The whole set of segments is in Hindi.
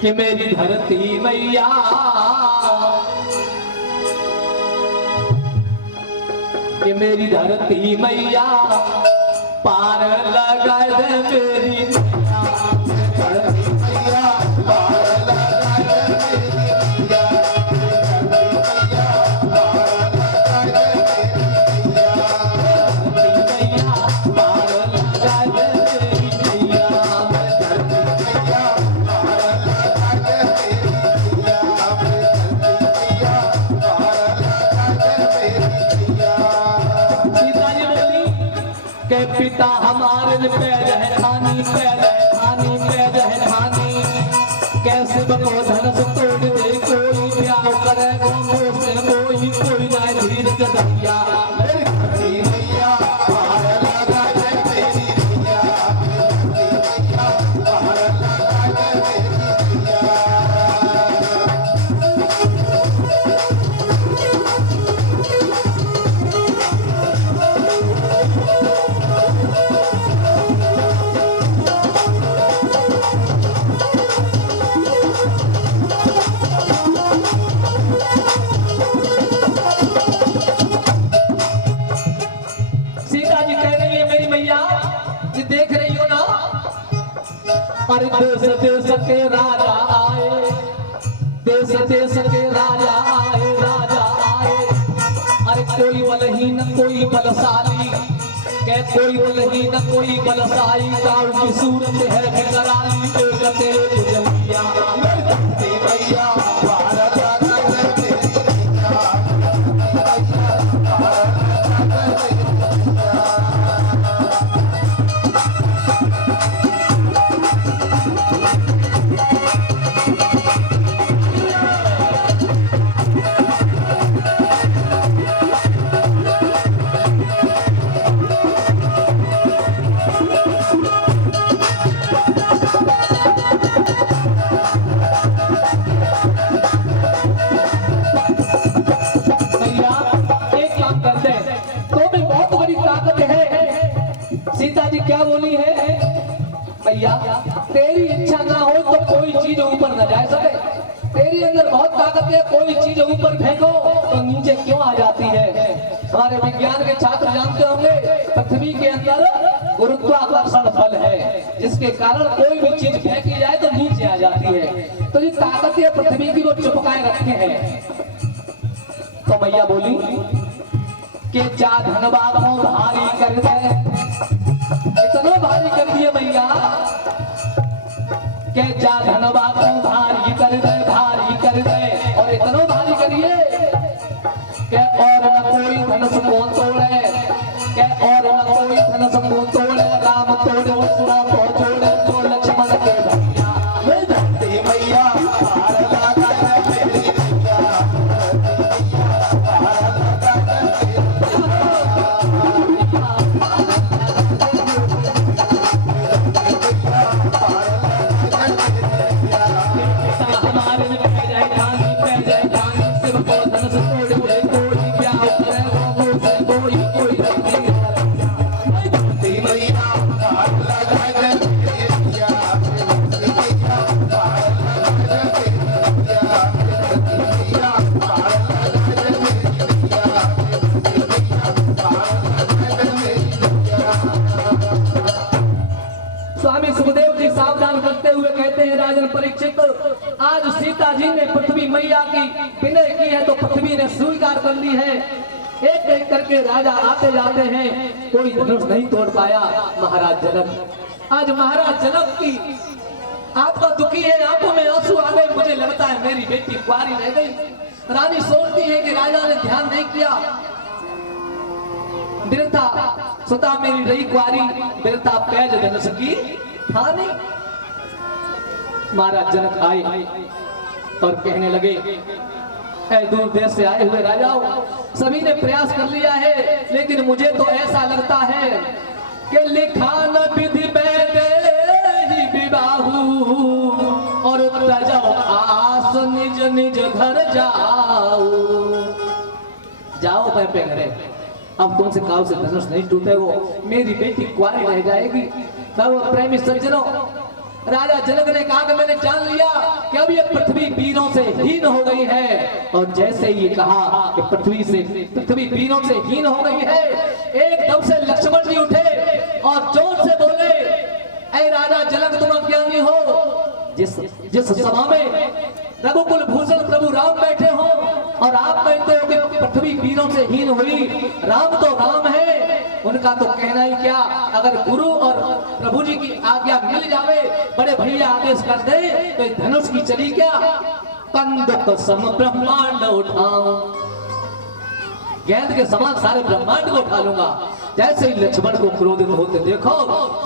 कि मेरी धरती मैया कि मेरी धरती मैया पार लगा दे मेरी मैया धरती मैया पार लगा दे मेरी मैया पिता हमारे पे रहे खानी पे रहे खानी पे रहे खानी कैसे बको धन से तोड़ दे कोई प्यार करे गोमो से कोई जाए धीर कदमिया मेरी धरती मैया पार लगा दे मेरी मैया मैया पार लगा दे मेरी मैया देख रही हो ना पर देश देश के राजा आए देश देश के राजा आए अरे कोई बलहीन कोई बलशाली के कोई बलहीन कोई बलशाली गाँव की सूरत है कराली तेरे जलिया भैया सीता जी क्या बोली है भैया तेरी इच्छा ना हो तो कोई चीज ऊपर न जा सके तेरी अंदर बहुत ताकत है कोई चीज ऊपर फेंको तो नीचे क्यों आ जाती है हमारे विज्ञान के छात्र जानते होंगे पृथ्वी के अंदर गुरुत्वाकर्षण बल है जिसके कारण कोई भी चीज फेंकी जाए तो नीचे आ जाती है तो ये ताकत है पृथ्वी की वो चुपकाए रखे हैं तो भैया बोली कि जा धनबा को भारी कर दे इतना भारी कर दिए भैया के जा धनबा को भारी कर दे और इतना भारी करिए के और न कोई धन से कौन तोड़े के और न कोई धन से कौन तोड़े राम तोड़े सुना को जोड़े तो लक्ष्मण के भैया मैं धरती मैया पार लगा दे मेरी मैया स्वामी सुखदेव जी सावधान करते हुए कहते हैं राजन परीक्षित आज सीता जी ने पृथ्वी मैया की विनय की है तो पृथ्वी ने स्वीकार कर ली है एक एक करके राजा आते जाते हैं कोई धनुष नहीं तोड़ पाया महाराज जनक आज महाराज जनक की आपका दुखी है आंखों में आंसू आ गए मुझे लगता है मेरी बेटी कुंवारी रह गई रानी सोचती है कि राजा ने ध्यान नहीं किया बिरथा सुता मेरी रही कुंवारी बिरथा पैज धनुष की हानि महाराज जनक आए और कहने लगे दूर देश से आए हुए राजाओं सभी ने प्रयास कर लिया है लेकिन मुझे तो ऐसा लगता है कि लिखा न विधि ही विवाहू और तजो आस निज निज घर जाओ पे घरे अब तुमसे काव से धनुष नहीं टूटे वो मेरी बेटी कुंवारी रह जाएगी। प्रेमी सज्जनों राजा जनक ने कहा कि मैंने जान लिया कि अब ये पृथ्वी वीरों से हीन हो गई है। और जैसे ही कहा कि पृथ्वी वीरों से हीन हो गई है, एकदम से लक्ष्मण जी उठे और जोर से बोले, ऐ राजा जनक तुम अज्ञानी हो, जिस सभा में रघुकुल भूषण प्रभु राम बैठे हो और आप कहते हो कि पृथ्वी वीरों से हीन हुई, राम तो राम है, उनका तो कहना ही क्या। अगर गुरु और प्रभु जी की आज्ञा मिल जावे, बड़े भैया आदेश कर दे तो धनुष की चली क्या, कंदक सम ब्रह्मांड उठाऊं, गेंद के समान सारे ब्रह्मांड को उठा लूंगा। जैसे ही लक्ष्मण को क्रोधित होते देखो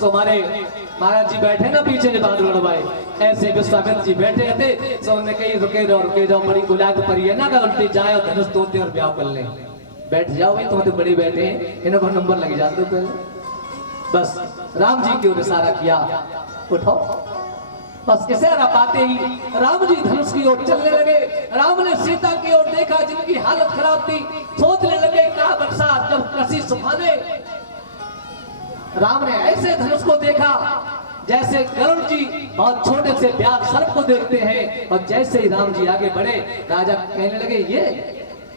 तो हमारे महाराज जी बैठे ना पीछे बादल भाई, ऐसे विश्वामित्र जी बैठे थे, तो उन्होंने कही रुके जाओ, बड़ी गुलाब परी है ना, उल्टी जाए और धनुष तोड़ते और ब्याह कर ले, बैठ जाओ भाई, तुम तो बड़े बैठे हैं, इनको नंबर लग जाते पहले। बस राम जी की ओर इशारा किया, उठो, बस इशारा पाते ही राम जी धनुष की ओर चलने लगे। राम ने सीता की ओर देखा जिनकी हालत खराब थी, सोचने लगे क्या बरसात जब कृषि सुखाने। राम ने ऐसे धनुष को देखा जैसे गरुड़ जी बहुत छोटे से व्याघ्र सर्प को देखते हैं। और जैसे ही राम जी आगे बढ़े, राजा कहने लगे ये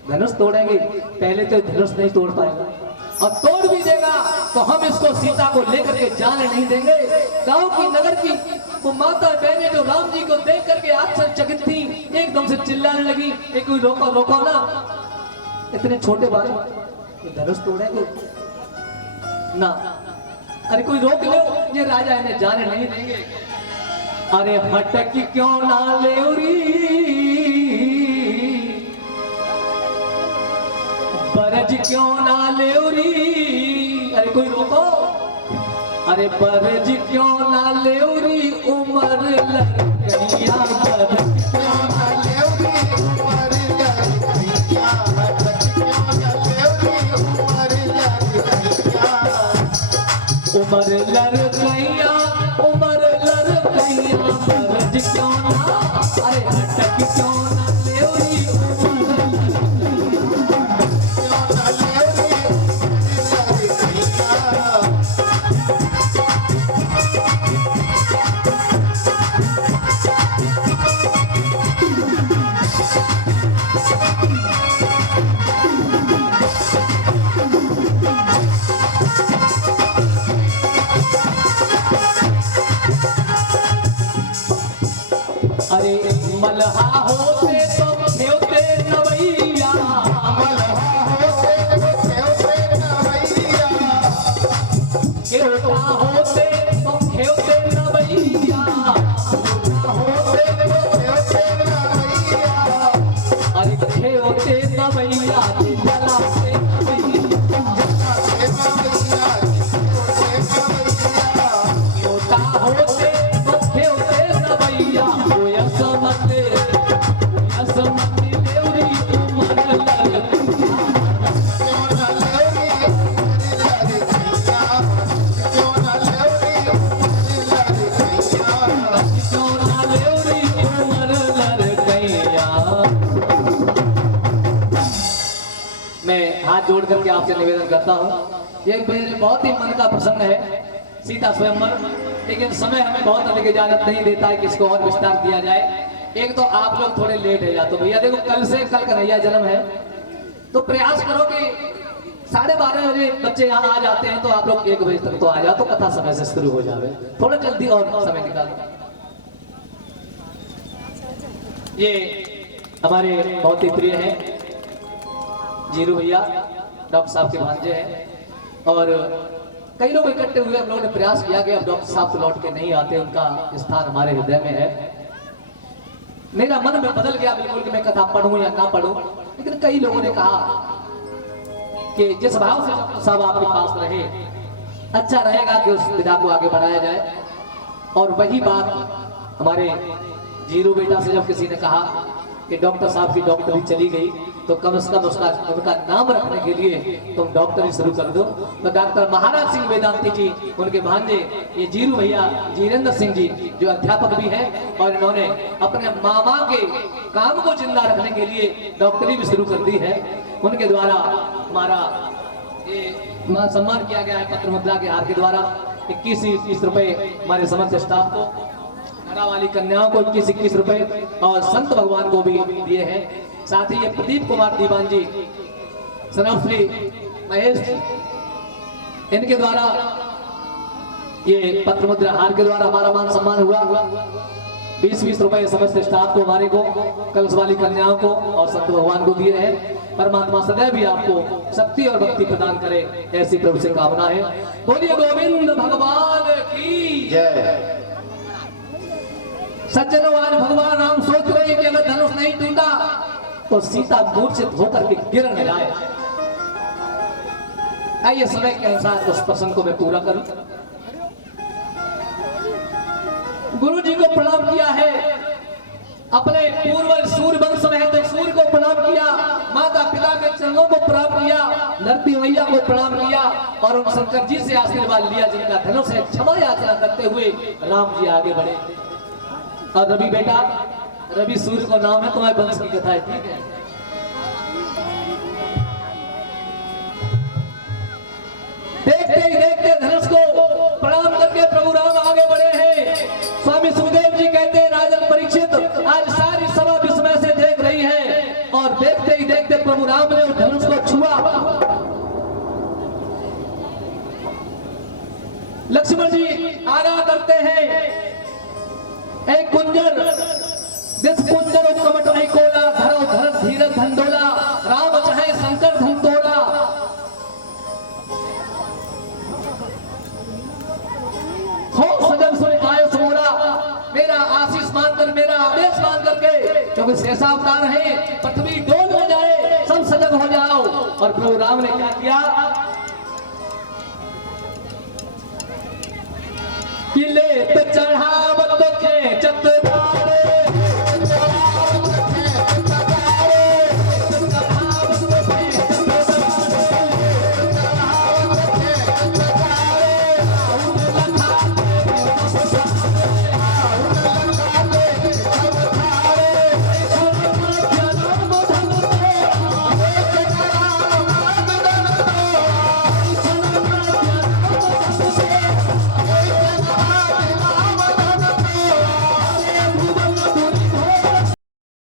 धनुष तोड़ेंगे, पहले तो धनुष नहीं तोड़ पाएगा और तोड़ भी देगा तो हम इसको सीता को लेकर के जाने नहीं देंगे। गांव की नगर की वो माता बहनें जो राम जी को देख करके आश्चर्यचकित थी, एकदम से चिल्लाने लगी, कोई रोको रोको ना, इतने छोटे बालक ये धनुष तोड़ेंगे ना, अरे कोई रोक लो, ये राजा इन्हें जाने नहीं देंगे। अरे हटक क्यों ना ले बरज क्यों ना ले, अरे कोई रोको, अरे बरज क्यों ना ले, उमर लड़कैया बरज क्यों ना ले, उमर लड़कैया बरज क्यों ना ले, उमर लड़कैया, उमर लड़कैया, उमर लड़कैया बरज क्यों ना, अरे हटक क्यों ना ले, मलहा होते तो खेवते नवैया, मलहा होते तो खेवते नवैया, केवटा होते तो खेवते नवैया, होते तो खेवते नवैया, अरे खेवते नवैया जला से नवैया, केवटा होते तो खेवते नवैया, हाथ जोड़ करके आपसे निवेदन करता हूँ, ये मेरे बहुत ही मन का प्रसंग है सीता स्वयंवर, लेकिन समय हमें बहुत अधिक इजाजत नहीं देता है कि इसको और विस्तार दिया जाए। एक तो आप लोग थोड़े लेट है, या तो भैया देखो कल कन्हैया जन्म है, तो प्रयास करो कि 12:30 बजे बच्चे यहाँ आ जाते हैं, तो आप लोग 1 बजे तक तो आ जाओ, तो कथा समय से शुरू हो जाए, थोड़ा जल्दी और समय निकालो। ये हमारे बहुत ही प्रिय है जीरू भैया, डॉक्टर साहब के भांजे हैं, और कई लोग इकट्ठे हुए, हम लोगों ने प्रयास किया कि अब डॉक्टर साहब तो लौट के नहीं आते, उनका स्थान हमारे हृदय में है। मेरा मन में बदल गया बिल्कुल कि मैं कथा पढ़ूं या ना पढ़ूं, लेकिन कई लोगों ने कहा कि जिस भाव से डॉक्टर साहब आपके पास रहे, अच्छा रहेगा कि उस विधा को आगे बढ़ाया जाए। और वही बात हमारे जीरू बेटा से जब किसी ने कहा कि डॉक्टर साहब की डॉक्टरी चली गई, तो कम से कम उनका नाम रखने के लिए तुम डॉक्टरी शुरू कर दो, तो डॉक्टर महाराज सिंह वेदांती जी, उनके भांजे ये जीरू भैया जीरेंद्र सिंह जी जो अध्यापक भी हैं, और इन्होंने अपने मामा के काम को जिंदा रखने के लिए डॉक्टरी भी शुरू कर दी है। उनके द्वारा हमारा ये सम्मान किया गया है पत्र मुद्रा के हार के द्वारा 21 रुपए हमारे समस्त स्टाफ को, घड़ा वाली कन्याओं को 21-21 रुपए और संत भगवान को भी दिए हैं। साथ ही ये प्रदीप कुमार दीवान जी, सनम श्री महेश, इनके द्वारा ये पत्र मुद्रा हार के द्वारा हमारा मान सम्मान हुआ। 20-20 रुपए समस्त स्टाफ को, हमारे को, कलश वाली कन्याओं को और संत भगवान को दिए हैं। परमात्मा सदैव भी आपको शक्ति और भक्ति प्रदान करे, ऐसी प्रभु से कामना है। बोलिए गोविंद भगवान की जय। सज्जनों, आज भगवान हम सोच रहे हैं कि अगर धनुष नहीं टूटा तो सीता मूर्छित होकर के गिर न जाए। आइए समय के अनुसार उस प्रसंग को मैं पूरा करूं। गुरु जी को प्रणाम किया है, अपने पूर्वज सूर्य वंश में है तो सूर्य को प्रणाम किया, माता पिता के चरणों को प्रणाम किया, धरती मैया को प्रणाम किया और उन शंकर जी से आशीर्वाद लिया जिनका धनुष से क्षमा याचना करते हुए राम जी आगे बढ़े। और रवि बेटा, रवि सूर्य को नाम है, तुम्हारे वंश की कथा है, ठीक है। देखते ही देखते धनुष को प्रणाम करके प्रभु राम आगे बढ़े हैं। स्वामी सुखदेव जी कहते हैं, राजन परीक्षित, आज सारी सभा विस्मय से देख रही है और देखते ही देखते प्रभु राम ने उस धनुष को छुआ। लक्ष्मण जी आगा करते हैं, एक कुंजर दिस कुंजर कमट नहीं कोला, धरो धर धीरज धंधोला, राम चाहे शंकर धन तोड़ा। हो सजन सुन आयुष मोरा, मेरा आशीष मानकर, मेरा आदेश मान करके, क्योंकि शेषा अवतार है, पृथ्वी डोल न जाए, सब सजग हो जाओ। और प्रभु राम ने क्या किया कि ले तो